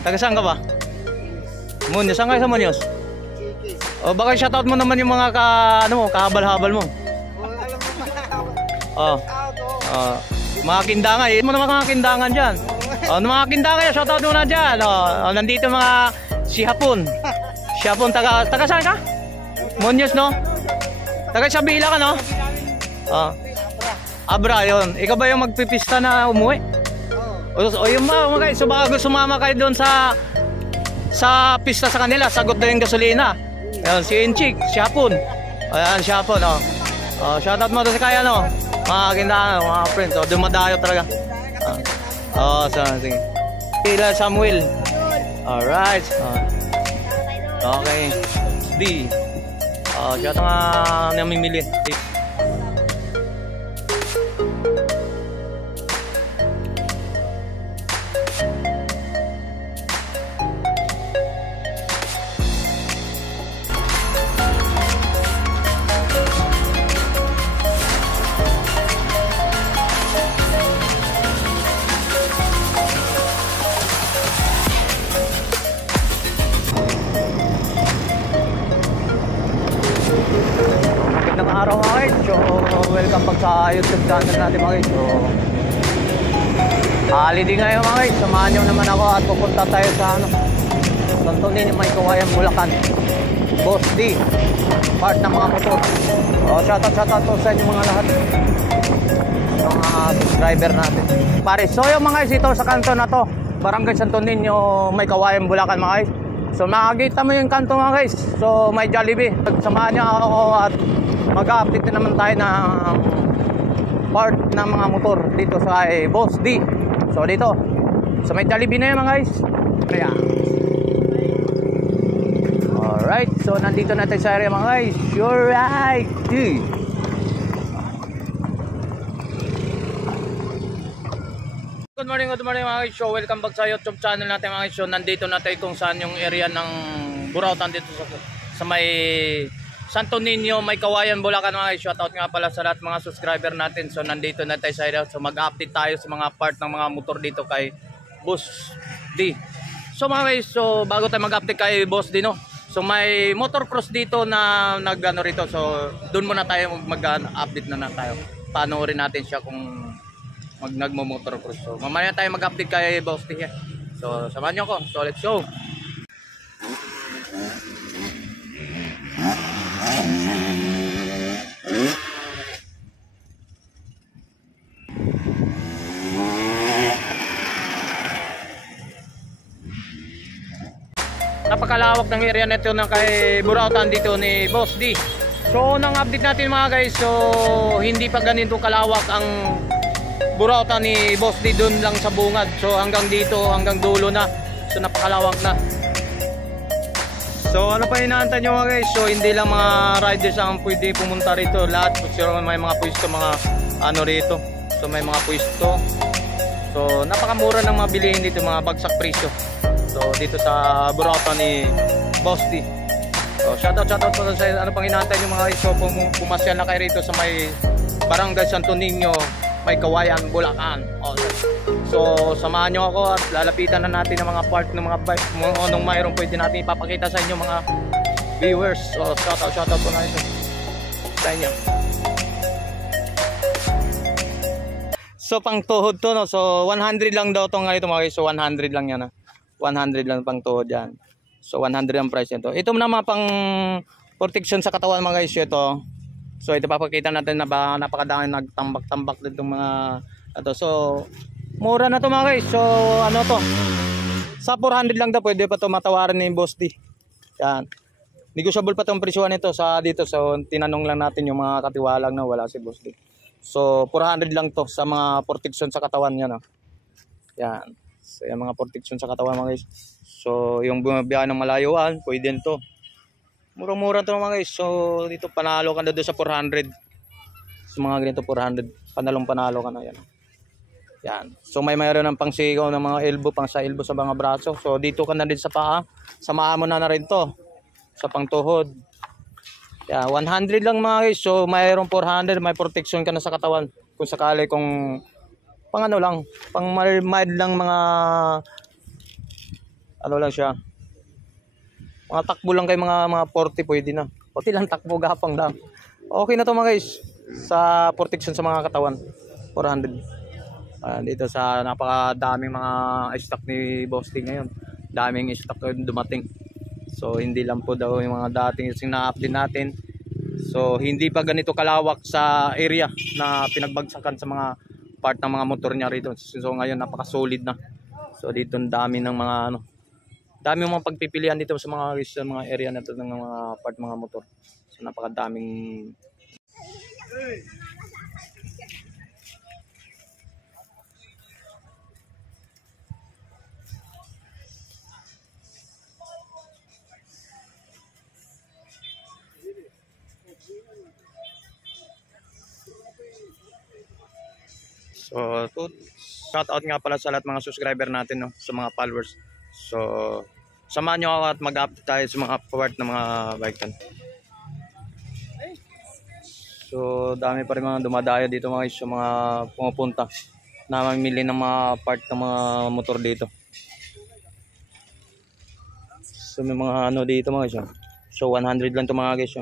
Taga saan ka ba? Munyos. Saan kayo sa Munyos? O baka shoutout mo naman yung mga kahabal-habal mo. Mga kindangan. Mo naman mga kindangan dyan. Mga kindangan, shoutout mo na dyan. Nandito mga si Hapon. Si Hapon, taga saan ka? Munyos, no? Taga Sabila ka, no? Abra, yun. Ikaw ba yung magpipista na umuwi? O yung mga guys, so baka gusto sumama kayo doon sa pista sa kanila, sagot na yung gasolina. Ayun, si Inchik, si Hapon. Ayan, si Hapon, shoutout mo doon sa kaya, no? Mga kindangan, mga friends, dumadayo talaga. Sige. Pila Samuel. Alright. Okay. D. Siya ito nga namimili. Araw mga guys, so welcome back sa YouTube channel natin mga guys. So holiday ngayon mga guys, samahan nyo naman ako at pupunta tayo sa Santo Niño, May Kawayan, Bulacan. Boss D, part ng mga motor. Shoutout po sa inyo mga lahat, mga subscriber natin pare. So yung mga guys, ito sa kanto na to, Barangay Santo Niño, May Kawayan, Bulacan mga guys. So makikita mo yung kanto mga guys, so may Jollibee. Samahan nyo ako at mag-update na naman tayo ng part ng mga motor dito sa Boss D. So dito sa may Jollibee na yun mga guys. Kaya alright, so nandito natin sa area mga guys. Sure right. Good morning mga guys. So welcome back sa YouTube channel natin mga guys. So nandito natin kung saan yung area ng Burautan dito sa may Santo Niño, May Kawayan, Bulacan mga guys. Shoutout nga pala sa lahat mga subscriber natin. So nandito na tayo sa area. So mag-update tayo sa mga part ng mga motor dito kay Boss D. So mga guys, so bago tayo mag-update kay Boss D, no? So may motocross dito na nag-ano rito. So doon muna tayo mag-update na tayo. Panoorin natin siya kung nagmo-motocross. So mamaya tayo mag-update kay Boss D. So samahan niyo ako. So let's go. Napakalawak ng area nito ng kay Burautan dito ni Boss D. So unang update natin mga guys, so hindi pa ganito kalawak ang Burautan ni Boss D doon lang sa bungad. So hanggang dito, hanggang dulo na. So napakalawak na. So ano pa inaantay nyo mga guys? So hindi lang mga riders ang pwede pumunta rito. Lahat, so may mga pwesto, mga ano rito. So may mga pwesto. So napakamura ng mga bilihin dito, mga bagsak presyo. So dito sa Burautan ni Boss D. So shoutout po sa ano pang inaantay nyo mga guys. So pumasyal na kayo rito sa may Barangay Santo Niño, May Kawayan, Bulacan. So samahan nyo ako at lalapitan na natin ang mga part ng mga bike, anong mayroong pwede natin ipapakita sa inyo mga viewers. So shoutout po na ito sa inyo. So pang tuhod to, no? So 100 lang daw itong ito mga guys. So 100 lang yan, 100 lang pang tuhod yan. So 100 ang price nito. Ito naman pang protection sa katawan mga guys ito. So ito papakita natin na ba napakadami nagtambak-tambak dito mga ito. So mura na to mga guys. So ano to, sa 400 lang daw pwede pa to matawaran ni Boss D. Yan, negotiable pa tong presyo nito sa dito. So tinanong lang natin yung mga katiwalang na wala si Boss D. So 400 lang to sa mga protection sa katawan niya, no? Yan. So yung mga protection sa katawan mga guys. So yung bumabiyahe ng malayuan pwede to. Murang-mura to mga guys. So dito panalo ka na doon sa 400. So mga ganito 400, panalo ka na yan. Yan. So mayroon ng pangsigaw ng mga elbow, pang sa elbow sa mga braso. So dito ka na din sa paa. Samahan mo na rin to sa pangtuhod. Yeah, 100 lang mga guys. So mayroong 400, may protection ka na sa katawan. Kung sakali kung pang ano lang, pang mild lang mga Ano lang siya. Mga takbo lang kayo, mga 40 pwede na. 40 lang takbo, gapang lang. Okay na to mga guys. Sa protection sa mga katawan. 400. Dito sa napakadaming mga stock ni Boss T ngayon. Daming stock dumating. So hindi lang po daw yung mga dating sina-update natin. So hindi pa ganito kalawak sa area na pinagbagsakan sa mga part ng mga motor niya rito. So ngayon napaka-solid na. So dito ang dami ng mga dami mga pagpipilian dito sa mga area na to ng mga part mga motor. So napakadaming So, shout out nga pala sa lahat mga subscriber natin, no, sa mga followers. So, samahan nyo ako at mag-update tayo sa mga part ng mga bike ton. So, dami pa rin mga dumadayo dito mga guys, sa mga pumupunta na mamili ng mga part ng mga motor dito. So, may mga ano dito mga guys. So, 100 lang ito mga guys.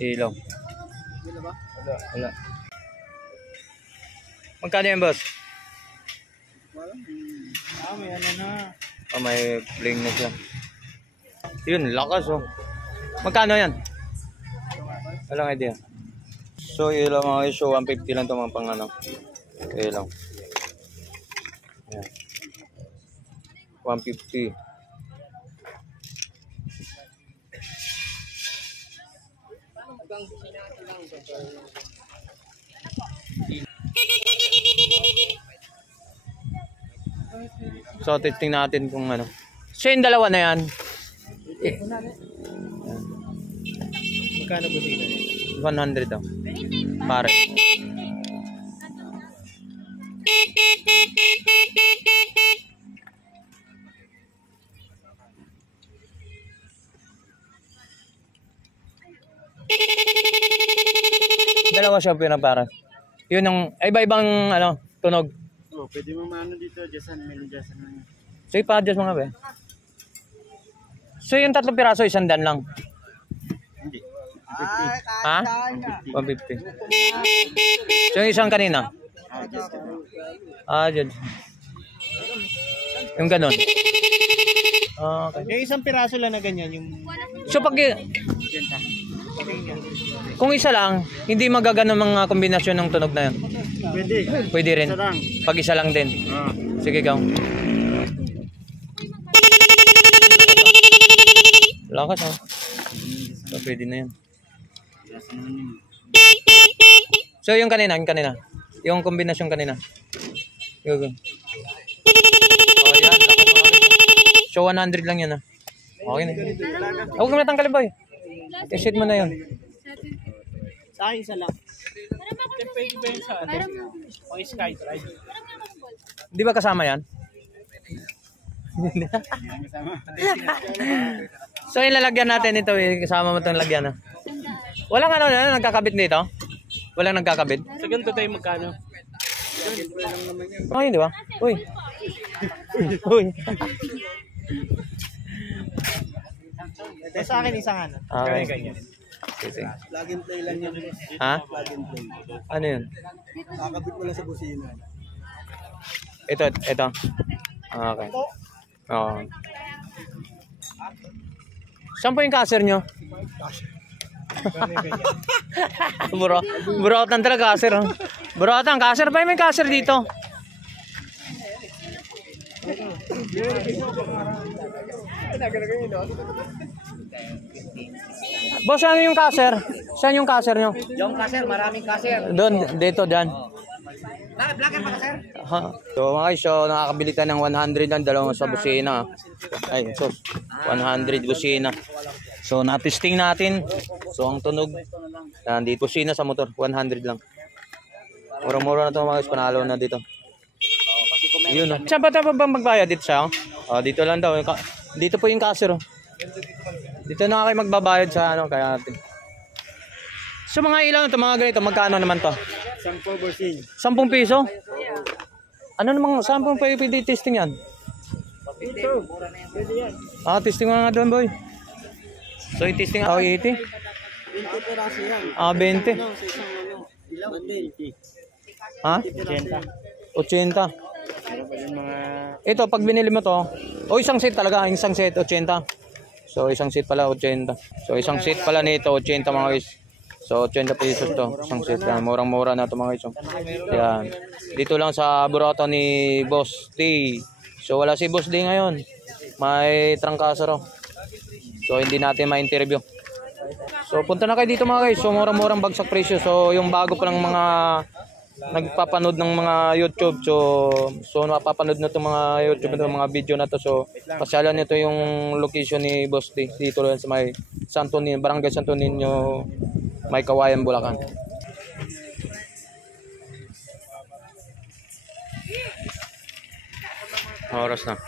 Ilaw. Wala. Magkano yan, boss? May ano na. May bling na siya. Yun, lakas oh. Magkano yan? Walang idea. So, ilaw mga guys. So, 150 lang ito mga pang ano. Ilaw. Yan. 150. So testing natin kung ano. So yung dalawa na yan. Magkano po sila? 100 daw. Pare. Dalawa siya pinapara. Yun ang iba-ibang ano, tunog. Oh, pwede mo maano dito, Jason, meron Jason na. So ipa-adjust mga be. So yung 3 piraso 100 lang. Hindi. Ha? 150. So yung isang kanina. Dyan. Yung ganon. Okay. Yung isang piraso lang na ganyan, yung So pag kung isa lang, hindi magagano mga kombinasyon ng tunog na yun. pwede. Pwede rin. Isa lang. Pag isa lang din. Sige, gaw. Lakas oh. So pwede na yun. So yung kanina. Yung kombinasyon kanina. Yung. Oh yan. So 100 lang yun ah. Okay na. Huwag mo natanggalin boy. I-set mo na yun. Sa akin isa lang. Pwede ba yun sa ano? Pang sky ride. Di ba kasama yan? So yung lalagyan natin ito, kasama mo itong lagyan. Walang ano na, nagkakabit dito? Walang nagkakabit? Sa ganito tayo magkano? Okay, di ba? Uy. Uy. Sa akin isang ano. Okay. Ganyan. Titing. Plug and play lang yan. Ha? Plug and play. Ano yun? Kakabit mo lang sa busina. Ito. Okay. Oo. Saan po yung caser nyo? Burotan talaga caser. Oh. Burotan, caser ba may caser dito? Boss, saan yung caser? Saan yung caser nyo? Yung kaser, maraming kaser. Doon, dito, dyan. Blacker pa kaser? Ha. So mga guys, so nakakabili ka ng 100 lang, dalawang sa busina. Ay, so 100 busina. So na-testing natin. So ang tunog, nandito busina sa motor, 100 lang. Mura-mura na ito mga guys, panalo na dito. Yun, no? Saan ba tayo ba magbayad dito siya? Oh, dito lang daw. Dito po yung casero. Dito na kayo magbabayad sa ano, kaya natin. So mga ilang ito, mga ganito, magkano naman to? 10 busing. 10 piso? Ano namang, saan po pwede testing yan? Ito. Pwede yan. Ah, testing mo nga doon, boy. So, i-testing ako 80? 20 peraso yan. Ah, 20. Ano, sa isang ano. Ilang? 20. Ha? 80. Ito, pag binili mo to, isang set talaga, isang set, 80. So, isang set pala, 80. So, isang set pala nito, 80 mga guys. So, 80 pesos to, isang set. Yan, murang-mura na to mga guys. Yan. Dito lang sa Buroto ni Boss D. So, wala si Boss D ngayon. May trangkaso raw. So, hindi natin ma-interview. So, punta na kayo dito mga guys. So, murang-murang bagsak presyo. So, yung bago pa ng mga nagpapanood ng mga YouTube. So napapanood na itong mga YouTube, itong mga video na to. So, pasyalan nito yung location ni Boss D. Dito lang sa may Santo Niño, Barangay Santo Niño, may Kawayan, Bulacan. Oras na.